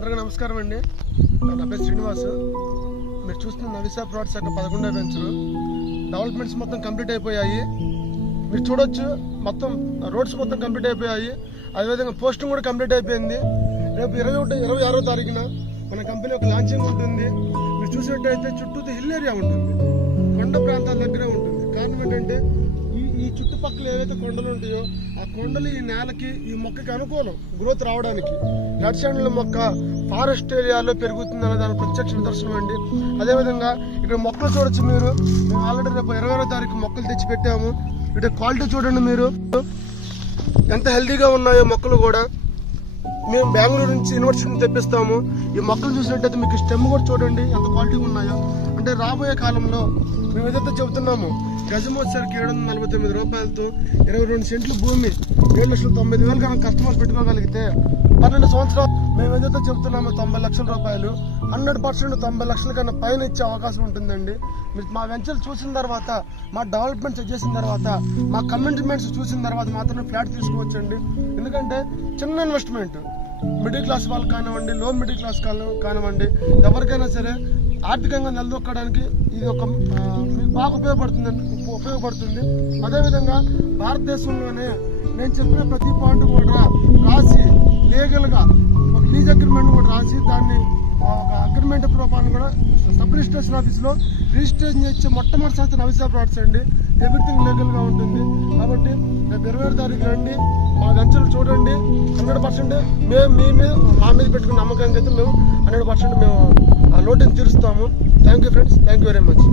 అందరికీ నమస్కారం అండి. నా పేరు శ్రీనివాస్. మీరు చూస్తున్న నవిసా ప్లాట్స్ యొక్క 11వ వెంచర్ డెవలప్మెంట్స్ మొత్తం కంప్లీట్ అయిపోయాయి. మీరు చూడొచ్చు, మొత్తం రోడ్స్ మొత్తం కంప్లీట్ అయిపోయాయి. అదేవిధంగా పోస్టింగ్ కూడా కంప్లీట్ అయిపోయింది. రేపు 26వ తారీఖున మన కంపెనీ ఒక లాంచింగ్ ఉంటుంది. మీరు చూసినట్టయితే చుట్టూ హిల్ ఏరియా ఉంటుంది, కొండ ప్రాంతాల దగ్గరే ఉంటుంది. కారణం ఏంటంటే ఈ చుట్టుపక్కల ఏవైతే కొండలు ఉంటాయో ఆ కొండలు ఈ నేలకి ఈ మొక్కకి అనుకూలం గ్రోత్ రావడానికి. రెడ్ శాండిల్ మొక్క ఫారెస్ట్ ఏరియాలో పెరుగుతుంది అనే దాని ప్రత్యక్ష నిదర్శనం అండి. అదేవిధంగా ఇక్కడ మొక్కలు చూడొచ్చు మీరు. మేము ఆల్రెడీ రేపు 26వ తారీఖు మొక్కలు తెచ్చి పెట్టాము. ఇక్కడ క్వాలిటీ చూడండి మీరు, ఎంత హెల్దీగా ఉన్నాయో మొక్కలు కూడా. మేము బెంగళూరు నుంచి యూనివర్సిటీని తెప్పిస్తాము. ఈ మొక్కలు చూసినట్టయితే మీకు స్టెమ్ కూడా చూడండి ఎంత క్వాలిటీగా ఉన్నాయో. అంటే రాబోయే కాలంలో మేము ఏదైతే చెబుతున్నాము, గజం వచ్చేసరికి 749 రూపాయలతో 22 సెంట్లు భూమి 7,90,000 కన్నా కస్టమర్స్ పెట్టుకోగలిగితే 12 సంవత్సరాలు మేము ఏదైతే చెబుతున్నామో 90 లక్షల రూపాయలు 100% 90 లక్షల కన్నా పైన ఇచ్చే అవకాశం ఉంటుందండి. మీరు మా వెంచర్ చూసిన తర్వాత, మా డెవలప్మెంట్స్ చేసిన తర్వాత, మా కమిట్మెంట్స్ చూసిన తర్వాత మాత్రమే ఫ్లాట్ తీసుకోవచ్చండి. ఎందుకంటే చిన్న ఇన్వెస్ట్మెంట్, మిడిల్ క్లాస్ వాళ్ళు కానివ్వండి, లో మిడిల్ క్లాస్ కానివ్వండి, ఎవరికైనా సరే ఆర్థికంగా నిలదొక్కడానికి ఇది ఒక మీకు బాగా ఉపయోగపడుతుంది. అదేవిధంగా భారతదేశంలోనే నేను చెప్పిన ప్రతి పాయింట్ కూడా రాసి లీగల్గా ఒక లీజ్ అగ్రిమెంట్ కూడా రాసి దాన్ని ఒక అగ్రిమెంట్ రూపాన్ని కూడా సబ్ రిజిస్ట్రేషన్ ఆఫీస్లో రిజిస్ట్రేషన్ చేసే మొట్టమొదటిసారి నవిసా ప్లాట్స్ అండి. ఎవ్రీథింగ్ లీగల్గా ఉంటుంది. కాబట్టి రేపు 27వ తారీఖు రండి, మా వెంచర్లు చూడండి. 100% మేము మా మీద పెట్టుకున్న నమ్మకానికి అయితే మేము 100% మేము లోటుని తీరుస్తాము. Thank you friends, thank you very much.